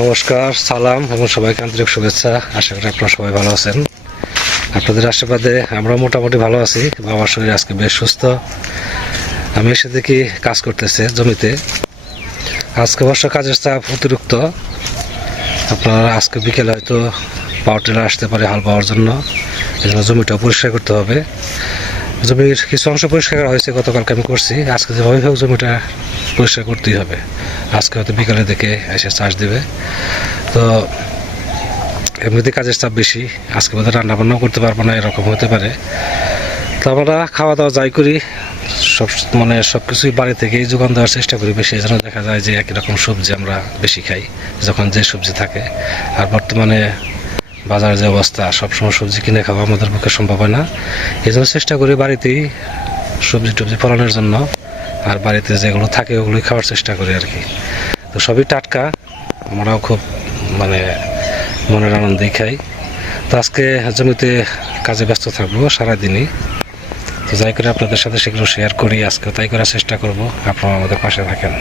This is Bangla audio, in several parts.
নমস্কার, সালাম, এবং সবাইকে আন্তরিক শুভেচ্ছা। আশা করি আপনারা সবাই ভালো আছেন। আপনাদের আশীর্বাদে আমরা মোটামুটি ভালো আছি বাবার শরীর আজকে বেশ সুস্থ। আমি এসে দেখি কাজ করতেছে জমিতে। আজকে অবশ্য কাজের চাপ অতিরিক্ত। আপনার আজকে বিকেলে হয়তো পাওয়ার টিলার আসতে পারে হাল পাওয়ার জন্য। এই জন্য জমিটা পরিষ্কার করতে হবে। জমির কিছু অংশ পরিষ্কার করা হয়েছে গতকালকে আমি করছি। আজকে যেভাবে হোক জমিটা পরিষ্কার করতেই হবে। আজকে হয়তো বিকালে দেখে এসে চাষ দেবে। তো এমনিতে কাজের চাপ বেশি। আজকে বোধহয় রান্না বান্নাও করতে পারব না, এরকম হতে পারে। তো আমরা খাওয়া দাওয়া যাই করি। সব মানে সব কিছুই বাড়ি থেকেই যোগান দেওয়ার চেষ্টা করি। বেশি জন্য দেখা যায় যে একই রকম সবজি আমরা বেশি খাই, যখন যে সবজি থাকে। আর বর্তমানে বাজারের যে অবস্থা, সবসময় সবজি কিনে খাওয়া আমাদের পক্ষে সম্ভব হয় না। এই জন্য চেষ্টা করি বাড়িতেই সবজি টবজি ফলানোর জন্য, আর বাড়িতে যেগুলো থাকে ওগুলোই খাওয়ার চেষ্টা করি আর কি। তো সবই টাটকা, আমরাও খুব মানে মনের আনন্দেই খাই। তো আজকে জমিতে কাজে ব্যস্ত থাকব সারাদিনই। তো যাই করে আপনাদের সাথে সেগুলো শেয়ার করি আজকে তাই করার চেষ্টা করব। আপনারা আমাদের পাশে থাকেন।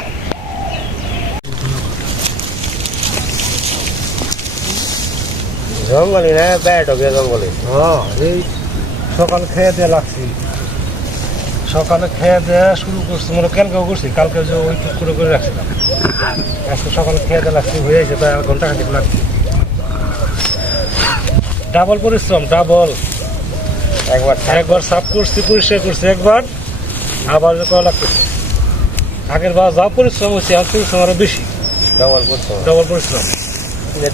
জঙ্গলি না ব্যাট হবে জঙ্গলি। হ্যাঁ এই সকাল খেয়ে দিয়ে লাগছি। সকালে খেয়ে দেওয়া শুরু করছি মানে কালকেও করছি কালকে যে ওই করে করে রাখছিলাম। আজকে সকালে খেয়ে দেওয়া লাগছি হয়ে গেছে প্রায় ঘণ্টা খানিক লাগছে। ডাবল পরিশ্রম ডাবল। একবার একবার সাফ করছি পরিষ্কার করছি একবার আবার করা লাগতেছে আগের বার যা পরিশ্রম হচ্ছে আর পরিশ্রম আরও বেশি। ডবল পরিশ্রম। ডবল পরিশ্রম। আনবে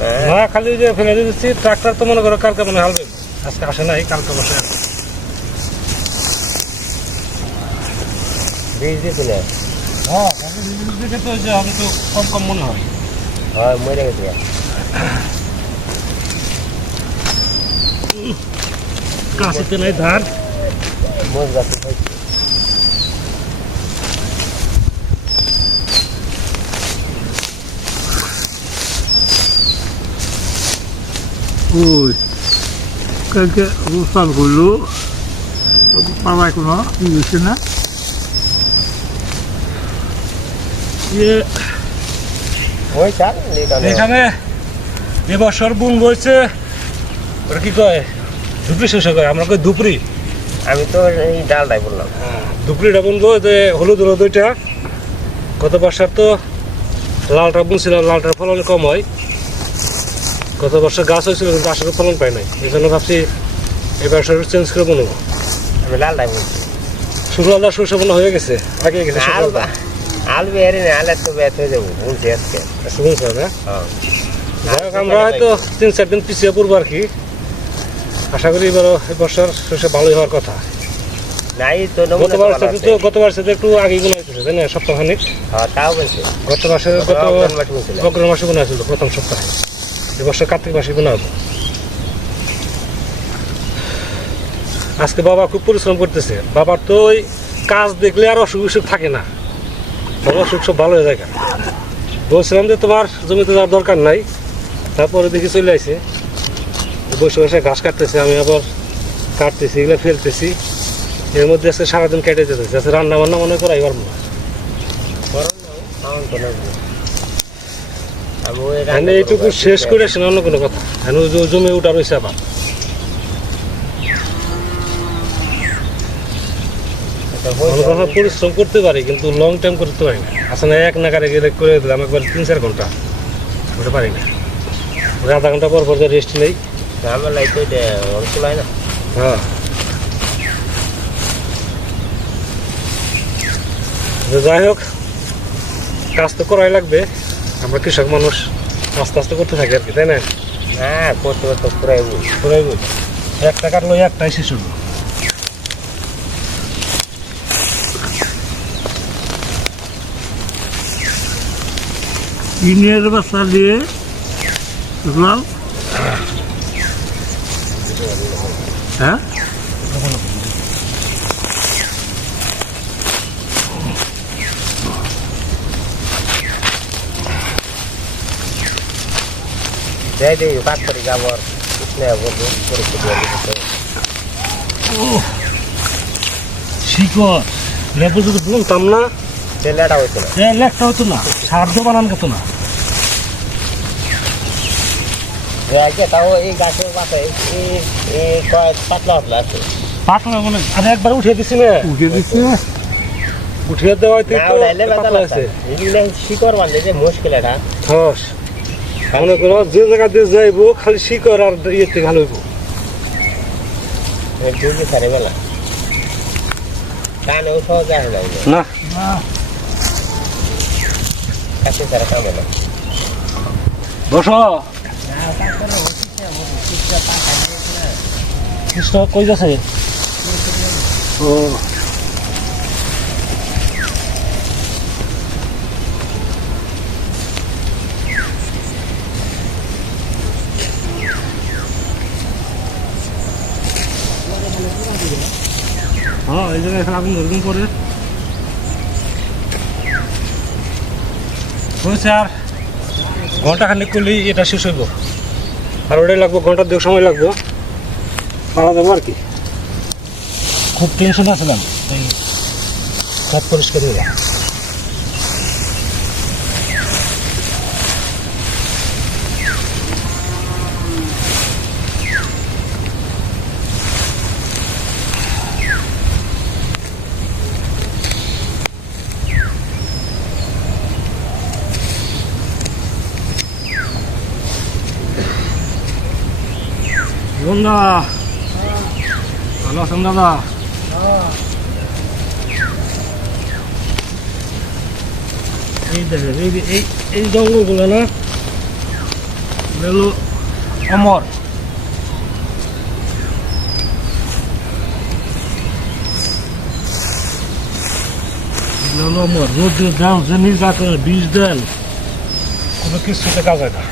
না না খালি যে ফেলে দিচ্ছি ট্রাক্টর তো মনে করো কালকে মানে হালবে আজকে আসে নাই কালকে বসে আছে। বীজ দিছিল? হ্যাঁ দেখে তো যে আমি তো কম কম মনে হয়। হয় মরে গেছে। কাশিতে নাই ধার মোজ গাছে হয়েছে ওই কালকে অবস্থান করল পাড়ায় কোনো ই হয়েছে না ওই চাল এখানে এখানে এবছর বুন বইছে ওরা কি কয়? ধুপড়ি শেষ কয়? আমরা কই ধুপড়ি আমি তো এই ডালটাই বললাম। ধুপড়িটা বুনবো যে হলুদ হলুদ ওইটা। গত বছর তো লালটা বুনছিলাম লালটার ফলন কম হয়। গত বছর গাছ হয়েছিল কিন্তু আসলে ফলন পাই নাই। এই জন্য ভাবছি এই বছর চেঞ্জ করে বুনবো। আমি লালটাই বলছি। শুক্লাদা সরষে বোনা হয়ে গেছে আগে গেছে আল বেয়ারি না আলের তো ব্যাথ হয়ে যাব বলছি আজকে। শুনছে না? হ্যাঁ। যাই হোক, আমরা হয়তো তিন চার দিন পিছিয়ে পড়ব আর কি। আশা করি এবার বছর সরষে ভালোই হওয়ার কথা। নাই তো তো গতবার সাথে তো গতবার সাথে একটু আগে তাই না? সপ্তাহখানিক। হ্যাঁ তাও বলছি। গত মাসের গত। অগ্রহণ মাসে গুণা হয়েছিল প্রথম সপ্তাহে। এবছর কার্তিক মাসে গুণা হবে। আজকে বাবা খুব পরিশ্রম করতেছে। বাবার তো ওই কাজ দেখলে আর অসুখ বিসুখ থাকে না। বাবা অসুখ সব ভালো হয়ে যায় বলছিলাম যে তোমার জমিতে যাওয়ার দরকার নাই। তারপরে দেখি চলে আসে বসে বসে ঘাস কাটতেছে, আমি আবার কাটতেছি, এগুলো ফেলতেছি। এর মধ্যে আজকে সারাদিন কেটে যেতেছে। আজকে রান্না বান্না মনে করাই পারব না। করো না, খাওয়ান তো লাগবে। আমি ওই রান্না এখানে এইটুকু শেষ করে আসেন অন্য কোনো কথা। ওই জমে উঠা রয়েছে আবার। আমরা পরিশ্রম করতে পারি কিন্তু লং টাইম করতে পারি না। আসলে এক নাগারে গেলে করে দিলাম একবার তিন চার ঘণ্টা। করতে পারি না। আধা ঘণ্টা পর পর রেস্ট নেই। আমার লাইট তো এটা অংশ লাই না। হ্যাঁ। যাই হোক কাজ তো করাই লাগবে। আমরা কৃষক মানুষ, আস্তে আস্তে করতে থাকি আর কি, তাই না? হ্যাঁ করতে করতে পুরাই বুঝ পুরাই বুঝ একটা কাটলো একটাই শেষ হলো ইনের বাচ্চা দিয়ে হ্যাঁ? যাই দিই কাজ করি যাবর উঠলে বলব করে করে শিকড়। লেবু যদি বলতাম না ছেলেটা হইতো না। এ লেখটা হতো না সাহায্য বানান কত না। আছে তাও এই গাছের পাতায় এই এই কয় পাতলা পাতলা আছে। পাতলা মানে আরে একবার উঠিয়ে দিছি না। উঠে দিচ্ছে উঠিয়ে দেওয়াতে তো পাতলা এগুলো শিকড় বাঁধলে যে মুশকিল এটা। হস মনে করো যে জায়গা দিয়ে যাইবো খালি শিকড় আর ইয়েতে আসে না। বসো। কৃষ্ণ কই যাচ্ছে? ও। এই জায়গায় এখন আগুন ধরুন করে হয়েছে ঘণ্টা খানিক করলেই এটা শেষ হইব। আর ওটাই লাগবো ঘণ্টা দিকে সময় লাগবো। যাব আর কি। খুব টেনশন আছিলাম তাই সব পরিষ্কার হয়ে গেল। বন্ধা ভালো আছেন দাদা এই দেখেন এই যে- এই এই জঙ্গলগুলো না এগুলো হলো অমর এগুলো হলো অমর রোদ্রে দাম যে নির্বাচন বীজ দেন কোনো কিছুতে কাজ হয় না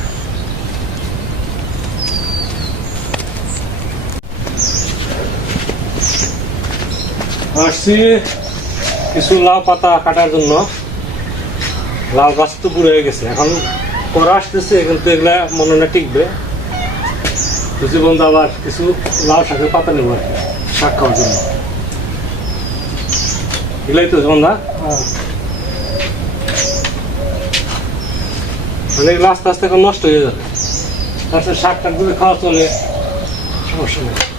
আসছি কিছু লাউ পাতা কাটার জন্য। লাউ গাছ তো পুরো হয়ে গেছে। এখন করা আসতেছে কিন্তু এগুলা মনে না টিকবে। তো জীবন আবার কিছু লাউ শাকের পাতা নেব আর কি, শাক খাওয়ার জন্য। এগুলাই তো জীবন দা মানে এগুলো আস্তে আস্তে এখন নষ্ট হয়ে যাবে। তারপরে শাক টাক খাওয়া চলে, সমস্যা নেই।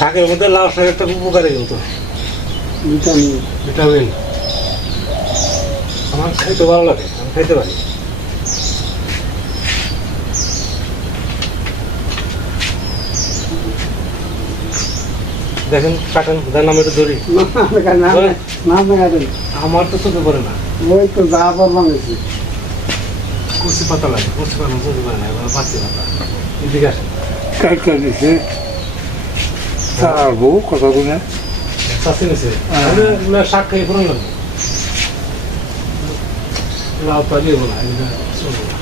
শাকের মধ্যে লাউ শাক একটা উপকারী কিন্তু। ভিটামিন। ভিটামিন। আমার খাইতে ভালো লাগে আমি খাইতে পারি। দেখেন কাটেন ধরি আমার তো চোখে পড়ে না। ওই তো যা পারলাম কুচি পাতা লাগে কুচি পাতা চোখে পড়ে না এবার পাতি পাতা এদিকে আসেন। কাটটা দিছে। ছাড়বো কথা বলে খাই পুরো লাগবে লাউ পা দিব না এগুলো চলবে না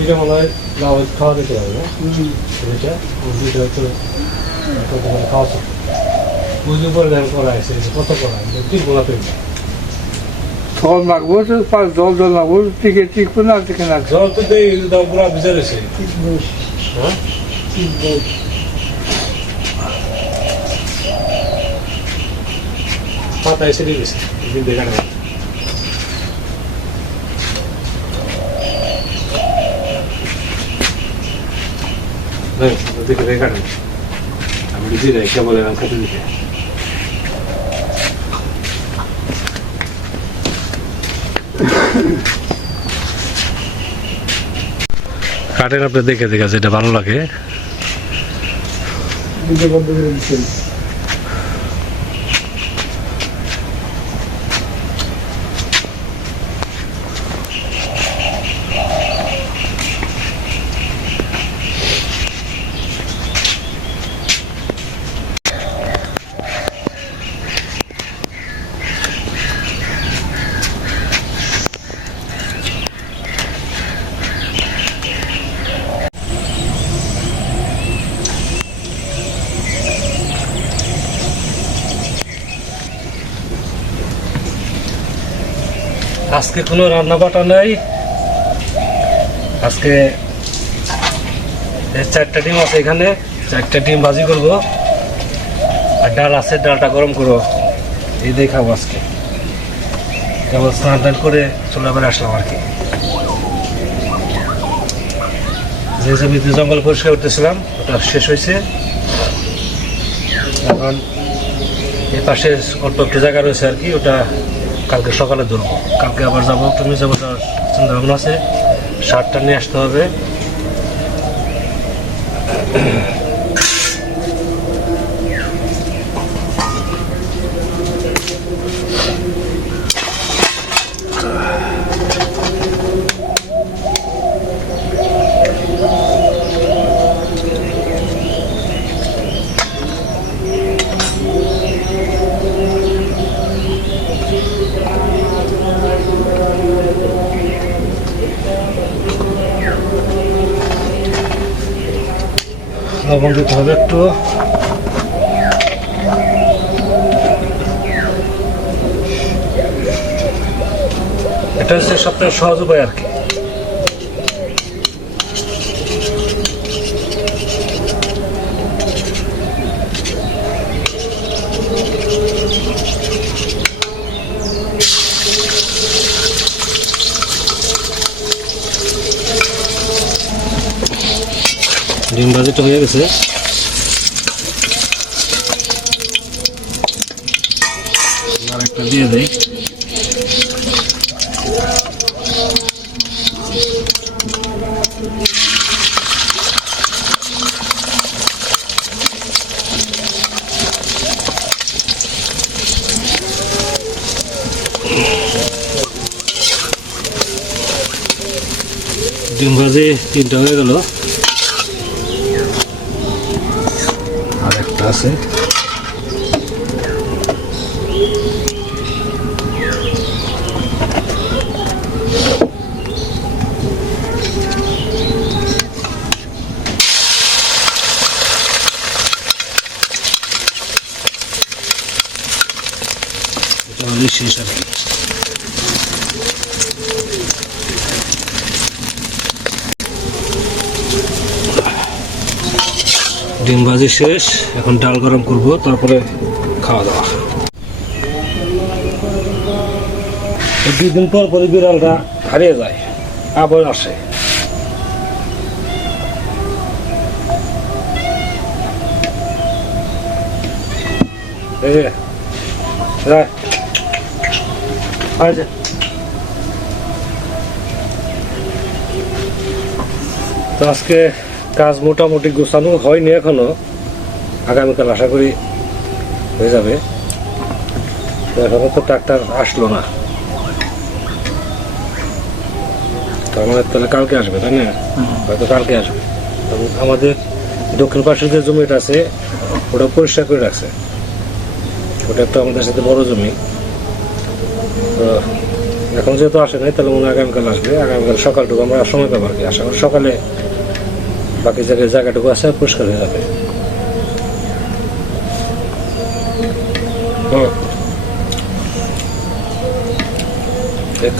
এটা মনে হয় লাউ খাওয়া যেতে পারে না এটা দুইটা হচ্ছে কত খাওয়া বুঝতে পারলে করা আছে কত করা ঠিক বলা তো জল লাগবো তো পাঁচ জল জল লাগবো টিকে টিকবো না টিকে না জল তো দেই দাও পুরা ভিজা রয়েছে হ্যাঁ পাতা এসে দিয়ে গেছে একদিন দেখা নেই দেখে দেখা নেই আমি বুঝি না কেবল এরকম খেতে দিতে কাটেন আপনি দেখে দেখে যেটা ভালো লাগে। আজকে কোনো রান্না বাটা নাই। আজকে চারটা ডিম আছে এখানে। চারটা ডিম ভাজি করব। আর ডাল আছে, ডালটা গরম করব। এই দিয়ে খাব আজকে। কেবল স্নান টান করে চলে আবার আসলাম আর কি। যে জমিতে জঙ্গল পরিষ্কার করতেছিলাম, ওটা শেষ হয়েছে। এখন এই পাশে অল্প একটু জায়গা রয়েছে আর কি, ওটা কালকে সকালে ধরবো। কালকে আবার যাব। তুমি যাব তার চিন্তা ভাবনা আছে। সারটা নিয়ে আসতে হবে। লবণ দিতে হবে একটু। এটা হচ্ছে সবথেকে সহজ উপায় আর কি। ডিম ভাজিটা হয়ে গেছে। ডিম ভাজি তিনটা হয়ে গেল আর একটা আছে এটা হলেই শেষ আর কি ডিম ভাজি শেষ, এখন ডাল গরম করব, তারপরে খাওয়া দাওয়া। এই দুই দিন পর পরে বিড়ালটা হারিয়ে যায়, আবার আসে। আজকে কাজ মোটামুটি গোছানো হয়নি এখনও। আগামীকাল আশা করি হয়ে যাবে। তো এখনও তো ট্রাক্টর আসলো না। আমাদের তাহলে কালকে আসবে তাই না? হয়তো কালকে আসবে। আমাদের দক্ষিণ পাশে যে জমিটা আছে ওটা পরিষ্কার করে রাখছে। ওটা একটা আমাদের সাথে বড় জমি। তো এখন যেহেতু আসে নাই তাহলে মনে হয় আগামীকাল আসবে। আগামীকাল সকালটুকু আমরা সময় পাবো আর কি আশা করি সকালে বাকি জায়গায় জায়গাটুকু আছে, পরিষ্কার হয়ে যাবে।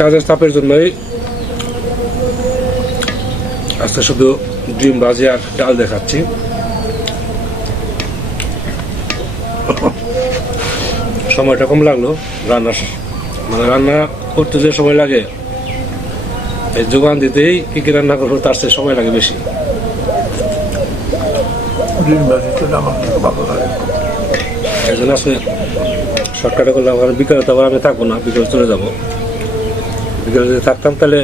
কাজের চাপের জন্যই আজকে শুধু ডিম ভাজি আর ডাল দেখাচ্ছি। সময়টা কম লাগল রান্না মানে রান্না করতে যে সময় লাগে, এই যোগান দিতেই কি কি রান্না করব তার সময় লাগে বেশি। ডিম ভাজিতে আমার খুব ভালো শর্টকাটে করলাম কারণ বিকেলে তো আবার আমি থাকব না, বিকেলে চলে যাব। বিকেলে যদি থাকতাম তাহলে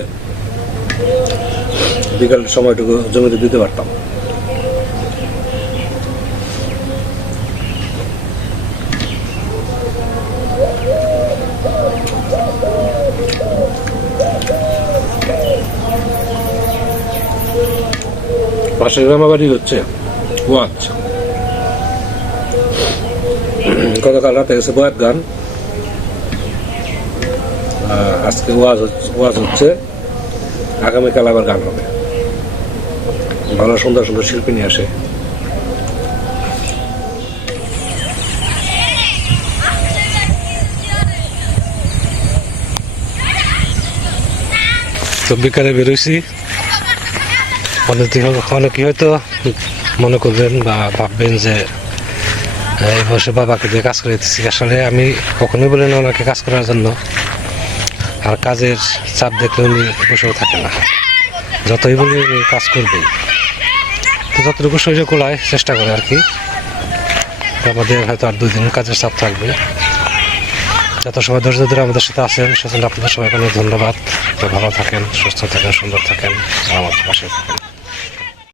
বিকেল সময়টুকু জমিতে দিতে পারতাম। পাশের গ্রামে বাড়ি হচ্ছে। আচ্ছা গতকাল রাতে গেছে বয়াত গান আজকে ওয়াজ ওয়াজ হচ্ছে আগামীকাল আবার গান হবে। ভালো সুন্দর সুন্দর শিল্পী নিয়ে আসে। তো বিকালে বেরোইছি। অনেকে অনেকে হয়তো? মনে করবেন বা ভাববেন যে এই বসে বাবাকে দিয়ে কাজ করে দিতেছি আসলে আমি কখনোই বলি না ওনাকে কাজ করার জন্য। আর কাজের চাপ দেখলে উনি বসেও থাকে না। যতই বলি উনি কাজ করবেই। তো যতটুকু শরীরে কোলায় চেষ্টা করে আর কি। আমাদের হয়তো আর দুই দিন কাজের চাপ থাকবে। যত সময় ধৈর্য ধরে আমাদের সাথে আছেন, সেজন্য আপনাদের সবাইকে অনেক ধন্যবাদ। ভালো থাকেন, সুস্থ থাকেন, সুন্দর থাকেন। আর আমাদের পাশে থাকেন।